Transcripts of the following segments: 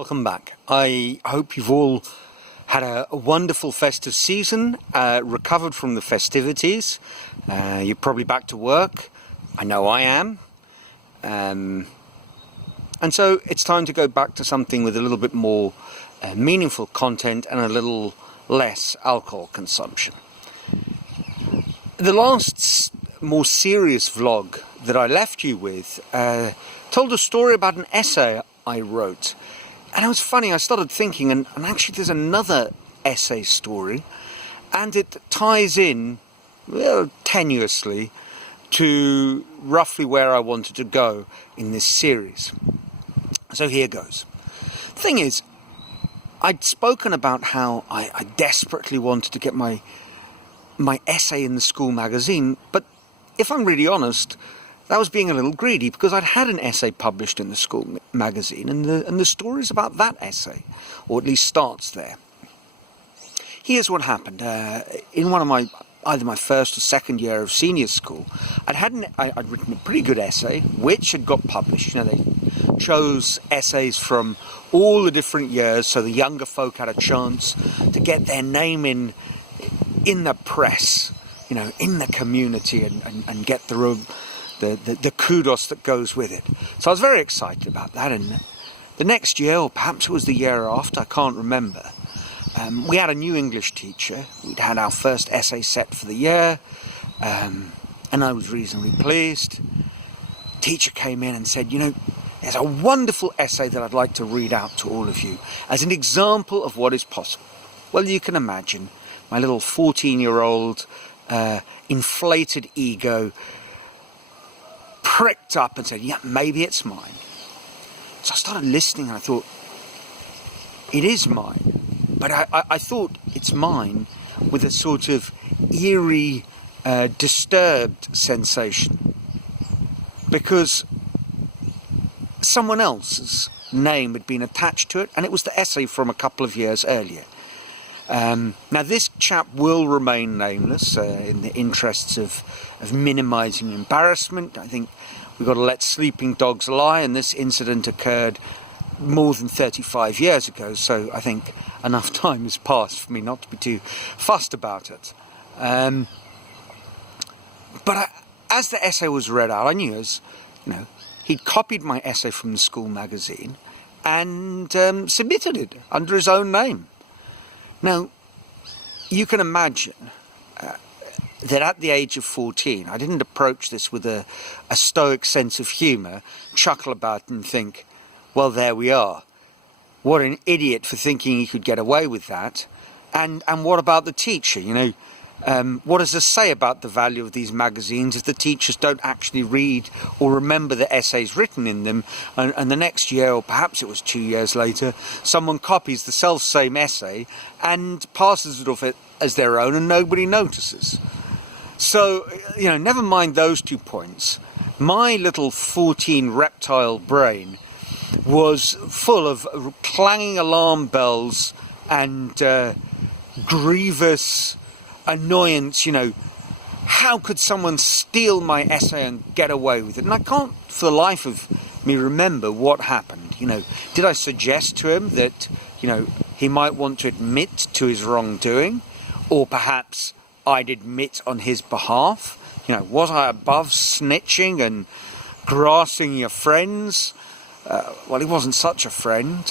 Welcome back. I hope you've all had a wonderful festive season, recovered from the festivities. You're probably back to work. I know I am. And so it's time to go back to something with a little bit more meaningful content and a little less alcohol consumption. The last more serious vlog that I left you with told a story about an essay I wrote. And it was funny, I started thinking, and actually there's another essay story, and it ties in, well, tenuously, to roughly where I wanted to go in this series. So here goes. The thing is, I'd spoken about how I desperately wanted to get my essay in the school magazine, but if I'm really honest, that was being a little greedy, because I'd had an essay published in the school magazine, and the story's about that essay, or at least starts there. Here's what happened. In one of either my first or second year of senior school, I'd written a pretty good essay, which had got published. You know, they chose essays from all the different years, so the younger folk had a chance to get their name in the press, you know, in the community, and get the kudos that goes with it. So I was very excited about that, and the next year, or perhaps it was the year after, I can't remember, we had a new English teacher. We'd had our first essay set for the year, and I was reasonably pleased. The teacher came in and said, you know, there's a wonderful essay that I'd like to read out to all of you as an example of what is possible. Well, you can imagine my little 14-year-old inflated ego pricked up and said, yeah, maybe it's mine. So I started listening, and I thought, it is mine. But I thought it's mine with a sort of eerie, disturbed sensation, because someone else's name had been attached to it, and it was the essay from a couple of years earlier. Now this chap will remain nameless in the interests of minimising embarrassment. I think we've got to let sleeping dogs lie, and this incident occurred more than 35 years ago, so I think enough time has passed for me not to be too fussed about it. But as the essay was read out, I knew, as you know, he'd copied my essay from the school magazine and submitted it under his own name. Now, you can imagine that at the age of 14, I didn't approach this with a stoic sense of humour, chuckle about it and think, well, there we are. What an idiot for thinking he could get away with that. And what about the teacher? You know, what does this say about the value of these magazines if the teachers don't actually read or remember the essays written in them, and the next year, or perhaps it was 2 years later, someone copies the self-same essay and passes it off as their own, and nobody notices? So, you know, never mind those 2 points. My little 14 reptile brain was full of clanging alarm bells and grievous annoyance. You know, how could someone steal my essay and get away with it? And I can't for the life of me remember what happened. You know, did I suggest to him that, you know, he might want to admit to his wrongdoing, or perhaps I'd admit on his behalf? You know, was I above snitching and grassing your friends? Well, he wasn't such a friend,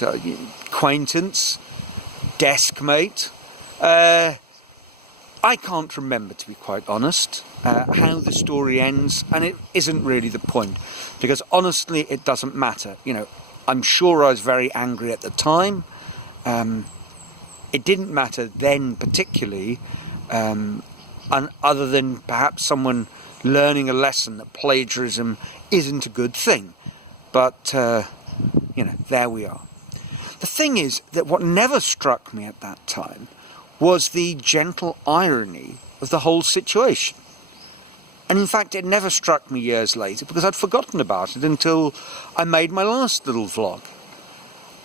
acquaintance, desk mate. I can't remember, to be quite honest, how the story ends, and it isn't really the point, because honestly it doesn't matter. You know, I'm sure I was very angry at the time. It didn't matter then particularly, other than perhaps someone learning a lesson that plagiarism isn't a good thing. But, you know, there we are. The thing is that what never struck me at that time was the gentle irony of the whole situation. And in fact, it never struck me years later, because I'd forgotten about it until I made my last little vlog.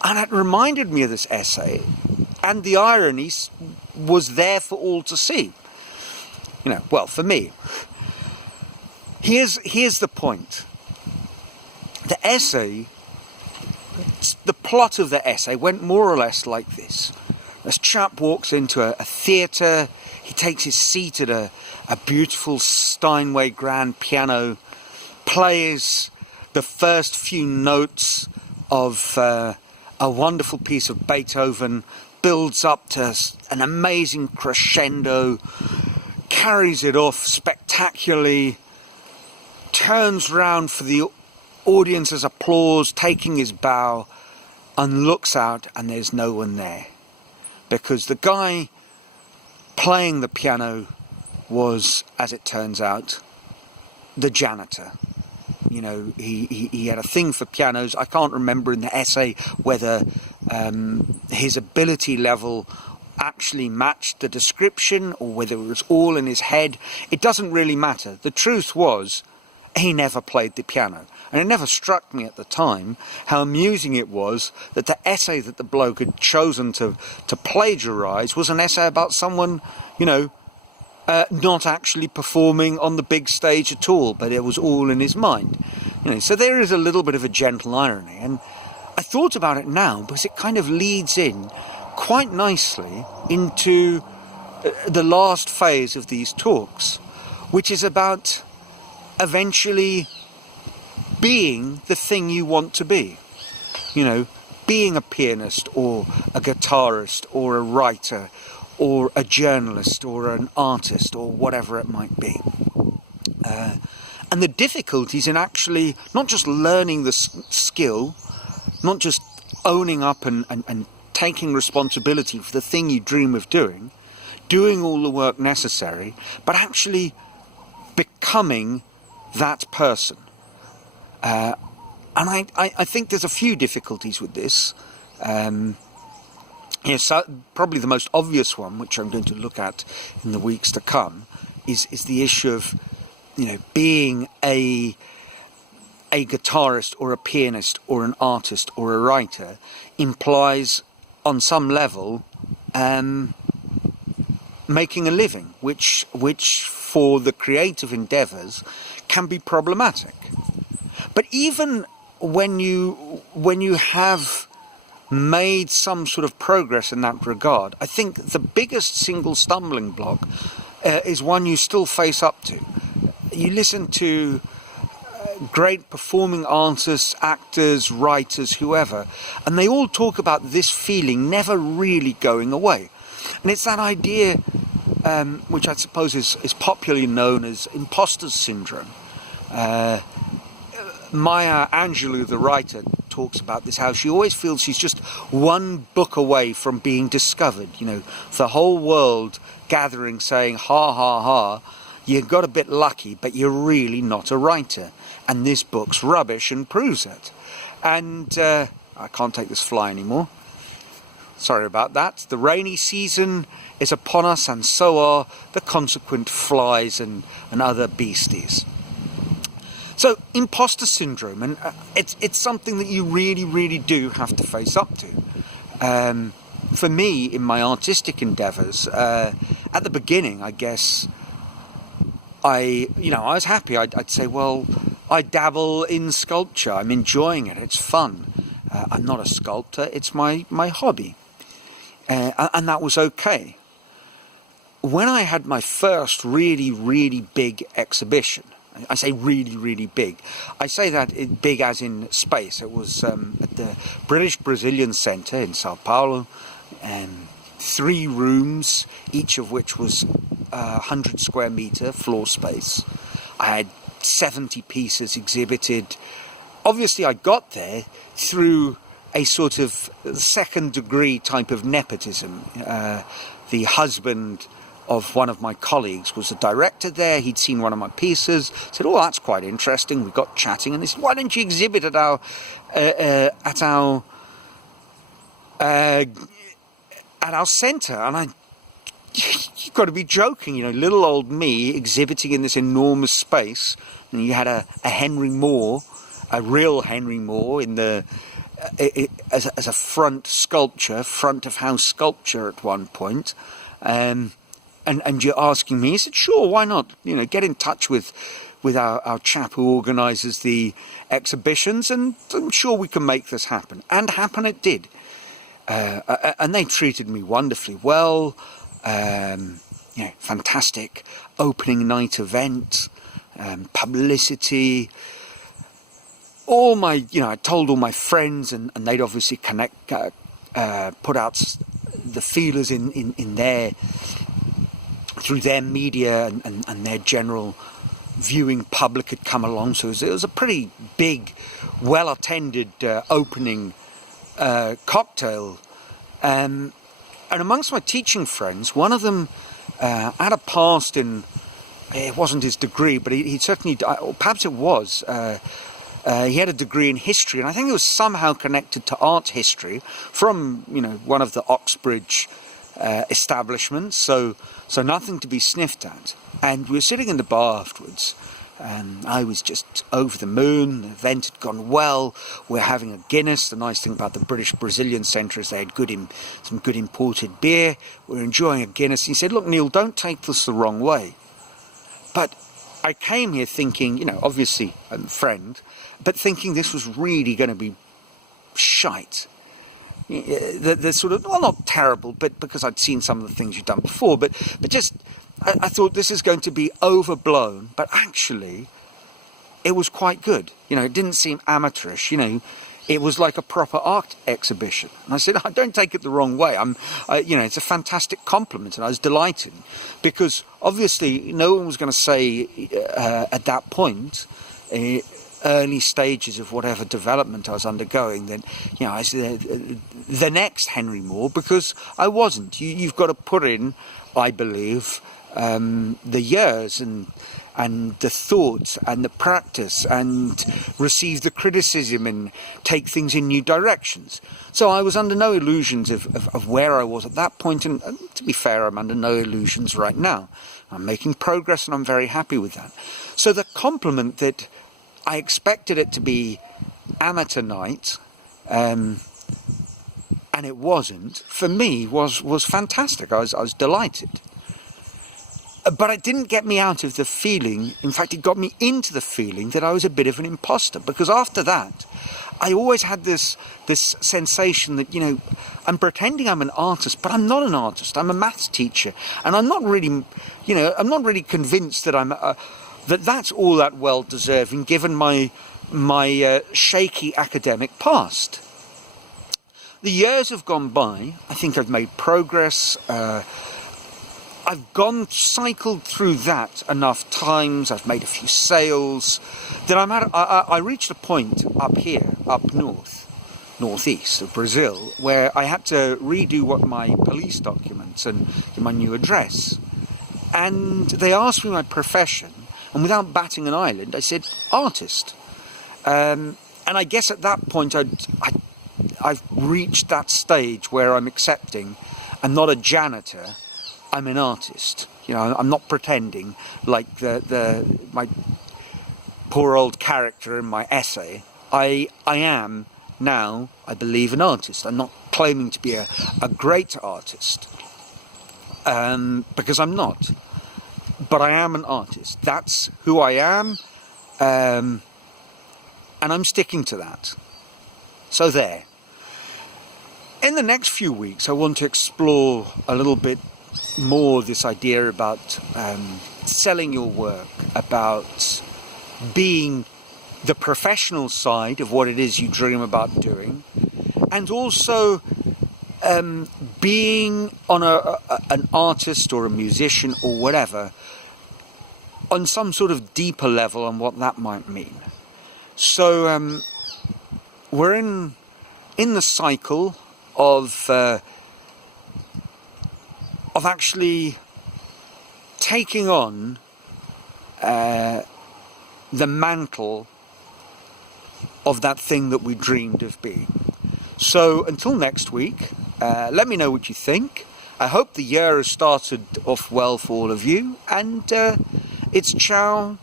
And it reminded me of this essay, and the irony was there for all to see. You know, well, for me. Here's the point. The essay, the plot of the essay went more or less like this. This chap walks into a theatre, he takes his seat at a beautiful Steinway grand piano, plays the first few notes of a wonderful piece of Beethoven, builds up to an amazing crescendo, carries it off spectacularly, turns round for the audience's applause, taking his bow, and looks out and there's no one there. Because the guy playing the piano was, as it turns out, the janitor. You know, he had a thing for pianos. I can't remember in the essay whether his ability level actually matched the description or whether it was all in his head. It doesn't really matter. The truth was, he never played the piano. And it never struck me at the time how amusing it was that the essay that the bloke had chosen to plagiarise was an essay about someone, you know, not actually performing on the big stage at all, but it was all in his mind. You know, so there is a little bit of a gentle irony. And I thought about it now because it kind of leads in quite nicely into the last phase of these talks, which is about eventually being the thing you want to be. You know, being a pianist or a guitarist or a writer or a journalist or an artist or whatever it might be. And the difficulties in actually not just learning the skill, not just owning up and taking responsibility for the thing you dream of doing all the work necessary, but actually becoming that person. And I think there's a few difficulties with this. So probably the most obvious one, which I'm going to look at in the weeks to come, is the issue of, you know, being a guitarist or a pianist or an artist or a writer implies, on some level, making a living, which for the creative endeavours can be problematic. But even when you have made some sort of progress in that regard, I think the biggest single stumbling block is one you still face up to. You listen to great performing artists, actors, writers, whoever, and they all talk about this feeling never really going away. And it's that idea, which I suppose is popularly known as imposter syndrome. Maya Angelou, the writer, talks about this, how she always feels she's just one book away from being discovered. You know, the whole world gathering saying, ha, ha, ha, you got a bit lucky, but you're really not a writer. And this book's rubbish and proves it. And I can't take this fly anymore. Sorry about that. The rainy season is upon us, and so are the consequent flies and other beasties. So, imposter syndrome, and it's something that you really, really do have to face up to. For me, in my artistic endeavours, at the beginning, I guess, I was happy. I'd say, well, I dabble in sculpture. I'm enjoying it. It's fun. I'm not a sculptor. It's my hobby. And that was okay. When I had my first really, really big exhibition, I say really, really big. I say that big as in space. It was at the British Brazilian Centre in Sao Paulo, 3 rooms, each of which was 100 square metre floor space. I had 70 pieces exhibited. Obviously, I got there through a sort of second degree type of nepotism. The husband of one of my colleagues was a director there. He'd seen one of my pieces, said, "Oh, that's quite interesting." We got chatting, and he said, "Why don't you exhibit at our centre?" And you've got to be joking, you know, little old me exhibiting in this enormous space, and you had a Henry Moore, a real Henry Moore, in the as a front of house sculpture at one point. And you're asking me, he said, "Sure, why not? You know, get in touch with with our chap who organises the exhibitions, and I'm sure we can make this happen. And happen it did. And they treated me wonderfully well. Fantastic opening night event, publicity. I told all my friends, and they'd obviously put out the feelers in their, through their media and their general viewing public had come along. So it was a pretty big, well-attended opening cocktail. And amongst my teaching friends, one of them had a past in, it wasn't his degree, but he certainly, or perhaps it was, he had a degree in history, and I think it was somehow connected to art history from, one of the Oxbridge establishments, so nothing to be sniffed at. And we were sitting in the bar afterwards, and I was just over the moon. The event had gone well. We're having a Guinness. The nice thing about the British Brazilian Centre is they had some good imported beer. We're enjoying a Guinness. He said, "Look, Neil, don't take this the wrong way, but I came here thinking, obviously I'm a friend, but thinking this was really going to be shite. The sort of, well, not terrible, but because I'd seen some of the things you've done before, but just, I thought this is going to be overblown, but actually it was quite good. It didn't seem amateurish, it was like a proper art exhibition." And I said, "I don't take it the wrong way. It's a fantastic compliment," and I was delighted, because obviously no one was going to say at that point, early stages of whatever development I was undergoing, that I was the next Henry Moore, because I wasn't. You've got to put in, I believe, the years and the thoughts and the practice, and receive the criticism and take things in new directions. So I was under no illusions of where I was at that point, and to be fair, I'm under no illusions right now. I'm making progress, and I'm very happy with that. So the compliment that I expected it to be amateur night, and it wasn't, for me was fantastic. I was delighted. But it didn't get me out of the feeling, in fact it got me into the feeling that I was a bit of an imposter, because after that I always had this sensation that, I'm pretending I'm an artist, but I'm not an artist. I'm a maths teacher, and I'm not really convinced that that's all that well deserving, given my shaky academic past. The years have gone by. I think I've made progress. I've cycled through that enough times. I've made a few sales that I reached a point up here, up northeast of Brazil, where I had to redo my police documents and my new address. And they asked me my profession, and without batting an eyelid, I said artist. And I guess at that point I've reached that stage where I'm accepting I'm not a janitor, I'm an artist. I'm not pretending like my poor old character in my essay. I am now, I believe, an artist. I'm not claiming to be a great artist, because I'm not. But I am an artist. That's who I am, and I'm sticking to that. So there. In the next few weeks, I want to explore a little bit more this idea about selling your work, about being the professional side of what it is you dream about doing, and also being on an artist or a musician or whatever on some sort of deeper level and what that might mean. So we're in the cycle of actually taking on the mantle of that thing that we dreamed of being. So until next week, let me know what you think. I hope the year has started off well for all of you, and it's ciao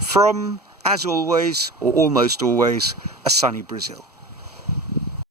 from, as always, or almost always, a sunny Brazil.